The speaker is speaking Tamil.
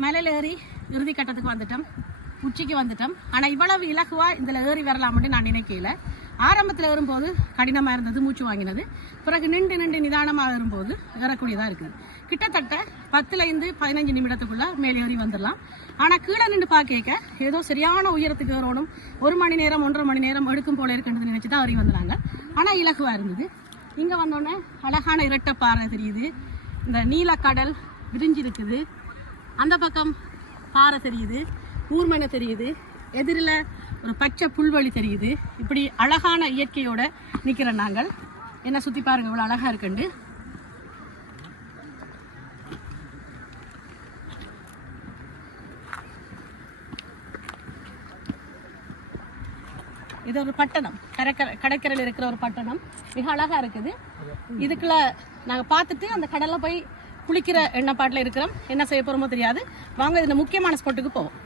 மலையில் ஏறி இறுதி கட்டத்துக்கு வந்துட்டோம், உச்சிக்கு வந்துட்டோம். ஆனால் இவ்வளவு இலகுவாக இதில் ஏறி வரலாம்னு நான் நினைக்கல. ஆரம்பத்தில் ஏறும்போது கடினமாக இருந்தது, மூச்சு வாங்கினது. பிறகு நின்று நிதானமாக ஏறும்போது ஏறக்கூடியதாக இருக்குது. கிட்டத்தட்ட 10-15 நிமிடத்துக்குள்ளே மேலே ஏறி வந்துடலாம். ஆனால் கீழே நின்று பார்க்க ஏதோ சரியான உயரத்துக்கு ஏறணும், 1 மணி நேரம் 1.5 மணி நேரம் எடுக்கும் போல இருக்குன்னு நினச்சி தான் ஏறி வந்தாங்க. ஆனால் இலகுவாக இருந்தது. இங்கே வந்தோடனே அழகான இரட்டைப்பாறை தெரியுது, இந்த நீலக்கடல் விரிஞ்சிருக்குது, அந்த பக்கம் பாறை தெரியுது, ஊர்மனை தெரியுது, எதிரில் ஒரு பச்சை புல்வெளி தெரியுது. இப்படி அழகான இயற்கையோட நிற்கிற நாங்கள். என்ன சுற்றி பாருங்க இவ்வளோ அழகாக இருக்குண்டு. இது ஒரு பட்டணம், கடற்கரையில் இருக்கிற ஒரு பட்டணம், மிக அழகாக இருக்குது. இதுக்குள்ள நாங்கள் பார்த்துட்டு அந்த கடலில் போய் குளிக்கிற எண்ணப்பாட்டில் இருக்கிறோம். என்ன செய்ய போகிறோமோ தெரியாது. வாங்க இதில் முக்கியமான ஸ்பாட்டுக்கு போவோம்.